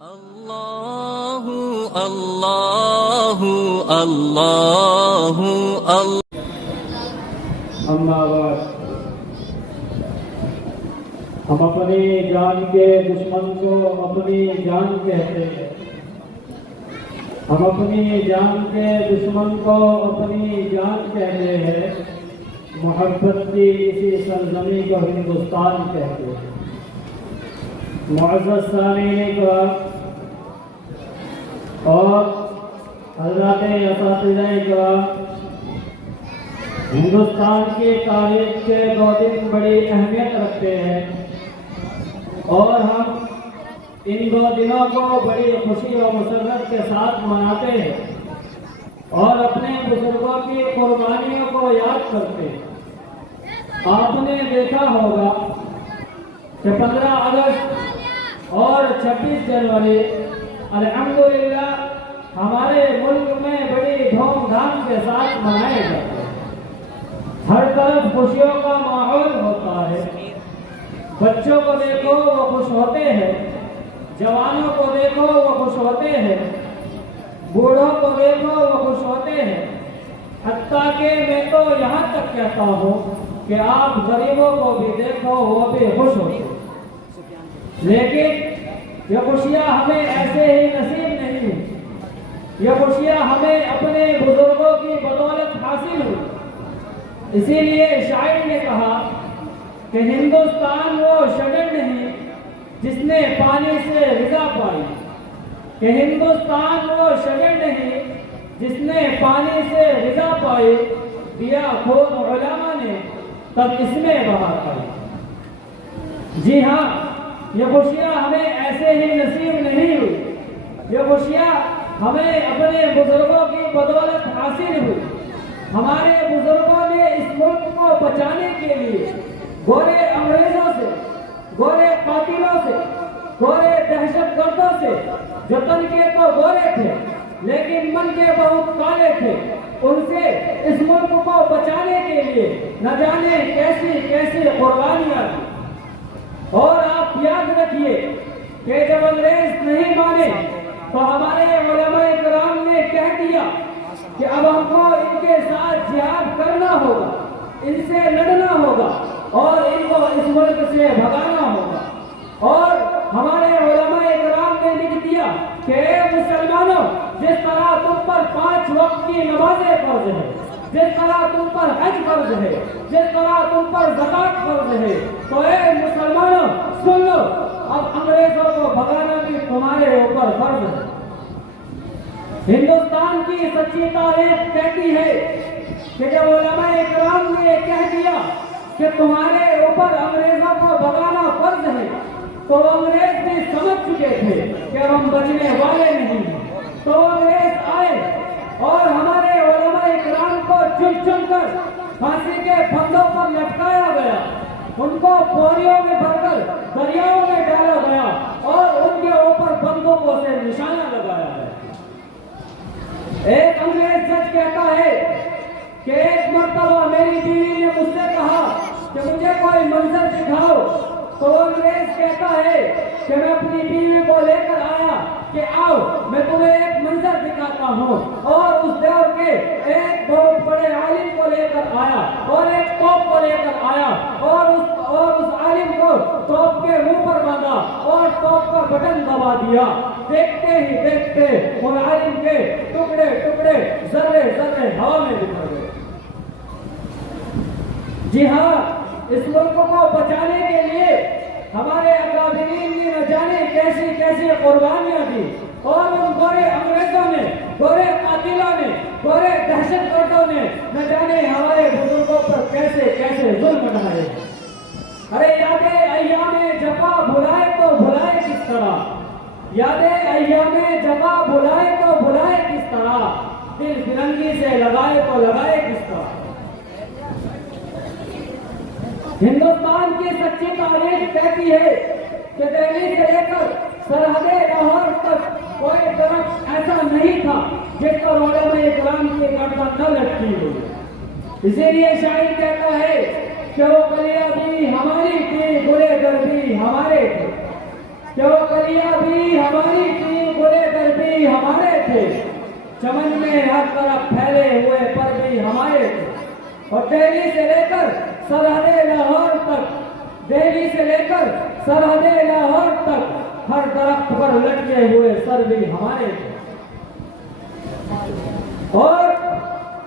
اللہ اللہ اللہ اللہ۔ اما بعد، ہم اپنی جان کے دشمن کو اپنی جان کہتے ہیں، ہم اپنی جان کے دشمن کو اپنی جان کہتے ہیں، محبت کی اسی سرزمین کو ہندوستان کہتے ہیں۔ معزز سامعین کرام اور حضرات اساتذہ کرام، ہندوستان کی تاریخ کے 2 دن بڑی اہمیت رکھتے ہیں اور ہم ان 2 دنوں کو بڑی خوشی و مسرت کے ساتھ مناتے ہیں اور اپنے بزرگوں کی قربانیوں کو یاد کرتے ہیں۔ آپ نے دیکھا ہوگا کہ 15 اگست اور 26 جنوری الحمدللہ ہمارے ملک میں بڑی دھوم دھام کے ساتھ منائے جاتے ہیں۔ ہر طرف خوشیوں کا ماحول ہوتا ہے، بچوں کو دیکھو وہ خوش ہوتے ہیں، جوانوں کو دیکھو وہ خوش ہوتے ہیں، بوڑھوں کو دیکھو وہ خوش ہوتے ہیں، حتیٰ کہ میں تو یہاں تک کہتا ہوں کہ آپ غریبوں کو بھی دیکھو وہ بھی خوش ہوتے ہیں۔ لیکن یہ خوشیاں ہمیں ایسے ہی نصیب نہیں ہوئی، یہ خوشیاں ہمیں اپنے بزرگوں کی بدولت حاصل ہوئی۔ اسی لیے شاعر نے کہا کہ ہندوستان وہ شجر نہیں جس نے پانی سے غذا پائی، کہ ہندوستان وہ شجر نہیں جس نے پانی سے غذا پائی، دیا خون علماء نے تب اس میں بہار آئی۔ جی ہاں، یہ خوشیاں ہمیں ایسے ہی نصیب نہیں ہوئی، یہ خوشیاں ہمیں اپنے بزرگوں کی بدولت حاصل ہوئی۔ ہمارے بزرگوں نے اس ملک کو بچانے کے لیے گورے انگریزوں سے، گورے قاتلوں سے، گورے دہشت گردوں سے، جو تن کے تو گورے تھے لیکن من کے بہت کالے تھے، ان سے اس ملک کو بچانے کے لیے نہ جانے کیسی کیسی قربانیاں دی۔ اور آپ یاد رکھیے کہ جب انگریز نہیں مانے تو ہمارے علماء کرام نے کہہ دیا کہ اب ہم کو ان کے ساتھ جہاد کرنا ہوگا، ان سے لڑنا ہوگا اور ان کو اس ملک سے بھگانا ہوگا۔ اور ہمارے علماء کرام نے لکھ دیا کہ اے مسلمانوں، جس طرح تم پر 5 وقت کی نمازیں فرض ہے، جس طرح تم پر حج فرض ہے، جس طرح تم پر زکوٰۃ فرض ہے، تو اے مسلمانوں سن لو، اب انگریزوں کو بھگانا بھی تمہارے اوپر فرض ہے۔ ہندوستان کی سچی تاریخ کہتی ہے کہ جب علماء کرام نے کہہ دیا کہ تمہارے اوپر انگریزوں کو بھگانا فرض ہے، تو انگریز بھی سمجھ چکے تھے کہ ہم بچنے والے نہیں ہیں۔ تو انگریز آئے اور ہمارے علماء کرام کو چن چن کر پھانسی کے پھندوں پر لٹکایا گیا، ان کو بوریوں میں بھر کر دریاؤں میں ڈالا گیا اور ان کے اوپر بندوقوں سے نشانہ لگایا گیا۔ ایک انگریز جج کہتا ہے کہ ایک مرتبہ میری بیوی نے مجھ سے کہا کہ مجھے کوئی منظر دکھاؤ، تو انگریز کہتا ہے کہ میں اپنی بیوی کو لے کر آیا کہ آؤ میں تمہیں ایک منظر دکھاتا ہوں، اور اس دور کے ایک بہت بڑے عالم کو لے کر آیا اور ایک توپ کو لے کر آیا اور اس عالم کو توپ کے منہ پر باندھا اور توپ کا بٹن دبا دیا۔ دیکھتے ہی دیکھتے ان عالم کے ٹکڑے ٹکڑے ذرے ذرے ہوا میں بکھر گئے۔ جی ہاں، اس ملک کو بچانے کے لیے ہمارے اکابرین نے نہ جانے کیسی کیسی قربانیاں دی، اور ان گورے انگریزوں نے، گورے قاتلوں نے، گورے دہشت گردوں نے نہ جانے ہمارے بزرگوں پر کیسے کیسے ظلم ڈھائے۔ ارے یادیں ایام جفا بھلائے تو بھلائے کس طرح، یادیں ایام جفا بھلائے تو بھلائے کس طرح، دل فرنگی سے لگائے تو لگائے کس طرح۔ ہندوستان کی سچی تاریخ کہتی ہے کہ دہلی سے لے کر سرحد لاہور تک کوئی درخت ایسا نہیں تھا جس پر علماء کرام کی گردن نہ لٹکی ہوئی۔ اسی لیے شاعر کہتا ہے کہ وہ کلیاں بھی ہماری تھی، برے در بھی ہمارے تھے۔ کہ وہ کلیاں بھی ہماری تھی، برے در بھی ہمارے تھے، چمن میں ہر طرف پھیلے ہوئے پر بھی ہمارے تھے، اور دہلی سے لے کر سرحد لاہور تک، دہلی سے لے کر سرحد لاہور تک ہر درخت پر لٹکے ہوئے سر بھی ہمارے تھے۔ اور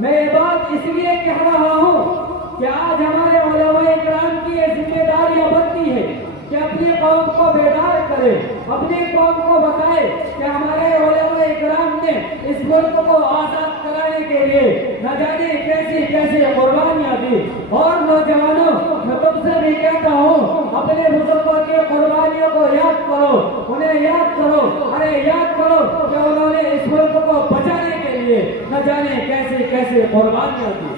میں یہ بات اس لیے کہہ رہا ہوں کہ آج ہمارے علماء کرام کی یہ ذمہ داریاں بنتی ہے کہ اپنی قوم کو بیدار کرے، اپنی قوم کو بتائے کہ ہمارے علماء کرام نے اس ملک کو آزاد کرانے کے لیے نہ جانے کیسی کیسی قربانیاں دی۔ اور نوجوانوں، میں تم سے بھی کہتا ہوں، اپنے بزرگوں کی قربانیوں کو یاد کرو، انہیں یاد کرو، ارے یاد کرو کہ انہوں نے اس ملک کو بچانے کے لیے نہ جانے کیسی کیسی قربانیاں دی۔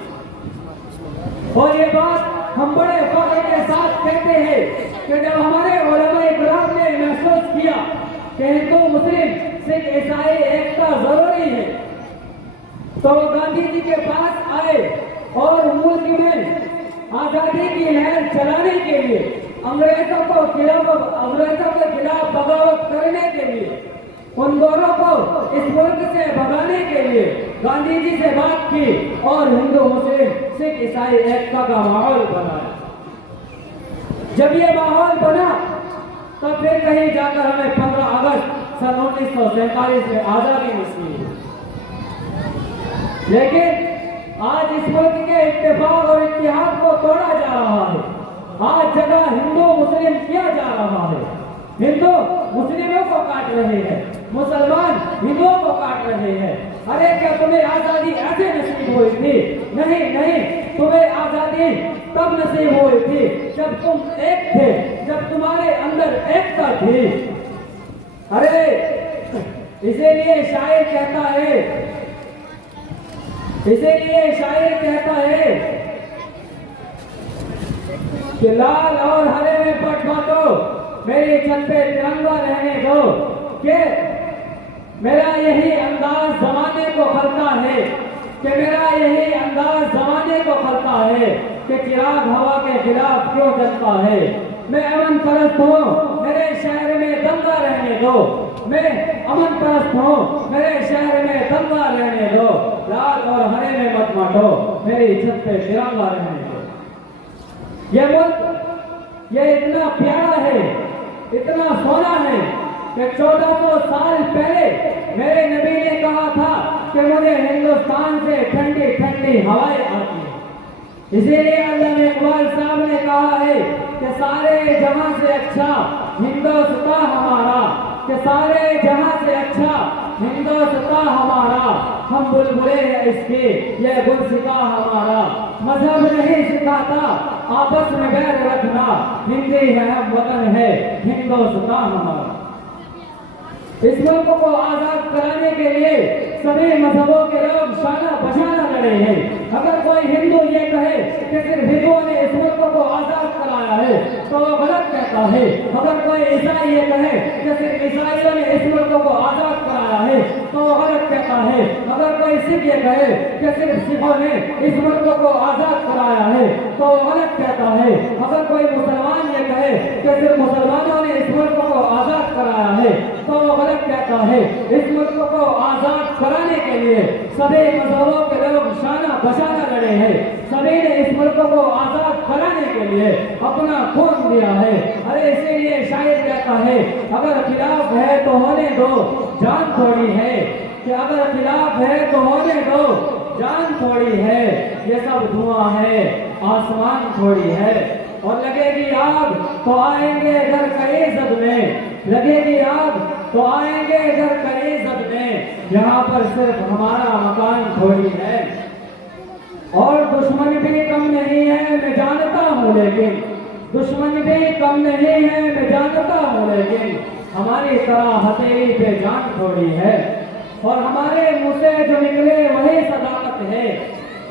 اور یہ بات ہم بڑے فخر کے ساتھ کہتے ہیں کہ جب ہمارے علماء کرام نے محسوس کیا کہ ہندو مسلم سکھ عیسائی ایکتا ضروری ہے، تو وہ گاندھی جی کے پاس آئے اور ملک میں آزادی کی لہر چلانے کے لیے، انگریزوں کے خلاف بغاوت کرنے کے لیے، ان دونوں کو اس ملک سے بھگانے کے لیے گاندھی جی سے بات کی اور ہندو مسلم سکھ عیسائی ایکتا کا ماحول بنایا۔ جب یہ ماحول بنا تو پھر کہیں جا کر ہمیں 15 اگست سن 1947 میں آزادی نصیب ہوئی۔ لیکن آج اس ملک کے اتفاق اور اتحاد کو توڑا جا رہا ہے، آج جگہ ہندو مسلم کیا جا رہا ہے، ہندو مسلموں کو کاٹ رہے ہیں، مسلمان ہندوؤں کو کاٹ رہے ہیں۔ ارے کیا تمہیں آزادی ایسے نصیب ہوئی تھی؟ نہیں نہیں، تمہیں آزادی تب نصیب ہوئی تھی جب تم ایک تھے، جب تمہارے اندر ایکتا تھی۔ ارے اسی لیے شاعر کہتا ہے کہ لال اور ہرے میں بٹ بانٹو، میری چھت پہ ترنگا رہنے دو، کہ میرا یہی انداز زمانے کو کھلتا ہے، کہ میرا یہی انداز زمانے کو کھلتا ہے، کہ چراغ ہوا کے خلاف کیوں جلتا ہے۔ میں امن پرست ہوں، میرے شہر میں دنگا رہنے دو، میں امن پرست ہوں، میرے شہر میں دنگا رہنے دو، لال اور ہرے میں مت بانٹو، میری چھت پہ ترنگا رہنے دو۔ یہ ملک یہ اتنا پیارا ہے، اتنا سونا ہے کہ 1400 سال پہلے میرے نبی نے کہا تھا کہ مجھے ہندوستان سے ٹھنڈی ٹھنڈی ہوائیں آتی ہیں۔ اسی لیے علامہ اقبال صاحب نے کہا ہے کہ سارے جہاں سے اچھا ہندوستان ہمارا، کہ سارے جہاں سے اچھا ہندوستان ہمارا، ہم بلبلے ہیں اس کے یہ گلستاں ہمارا، مذہب نہیں سکھاتا آپس میں بیر رکھنا، ہندی ہے ہم وطن ہے ہندوستان ہمارا۔ اس ملک کو آزاد کرانے کے لیے سبھی مذہبوں کے لوگ شانہ بشانہ لڑے ہیں۔ اگر کوئی ہندو یہ کہے کہ صرف ہندوؤں نے اس ملک کو آزاد کرایا ہے تو وہ غلط کہتا ہے۔ اگر کوئی عیسائی یہ کہے کہ صرف عیسائیوں نے اس ملک کو آزاد کرایا ہے تو وہ غلط کہتا ہے۔ اگر کوئی سکھ یہ کہے کہ صرف سکھوں نے اس ملک کو آزاد کرایا ہے تو وہ غلط کہتا ہے۔ اگر کوئی مسلمان یہ کہے کہ صرف مسلمانوں نے اس ملک کو آزاد کرایا ہے تو وہ غلط کہتا ہے۔ اس ملک کو آزاد کرانے کے لیے سبھی مذہبوں کے لوگ شانہ بشانہ لڑے ہیں، سبھی نے اس ملک کو آزاد کرانے کے لیے اپنا خون دیا ہے۔ ارے اسی لیے شاعر کہتا ہے اگر خلاف ہے تو ہونے دو جان تھوڑی ہے، کہ اگر خلاف ہے تو ہونے دو جان تھوڑی ہے، یہ سب دھواں ہے آسمان تھوڑی ہے۔ اور لگے گی آگ تو آئیں گے گھر کئی زد میں، لگے گی آگ تو آئیں گے گھر کئی زد میں، یہاں پر صرف ہمارا مکان تھوڑی ہے۔ اور دشمن بھی کم نہیں ہے میں جانتا ہوں، لیکن دشمن بھی کم نہیں ہے میں جانتا ہوں، لیکن ہماری طرح ہتھیلی پہ جان تھوڑی ہے۔ اور ہمارے منہ سے جو نکلے وہی صداقت ہے،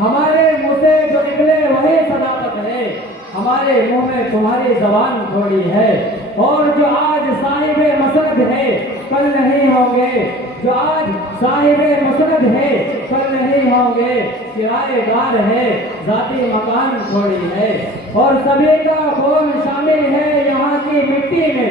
ہمارے منہ سے جو نکلے وہی صداقت ہے، ہمارے منہ میں تمہاری زبان تھوڑی ہے۔ اور جو آج صاحب مسند ہے کل نہیں ہوں گے، جو آج صاحب مسند ہے کل نہیں ہوں گے، کرایہ دار ہے ذاتی مکان تھوڑی ہے۔ اور سبھی کا خون شامل ہے یہاں کی مٹی میں،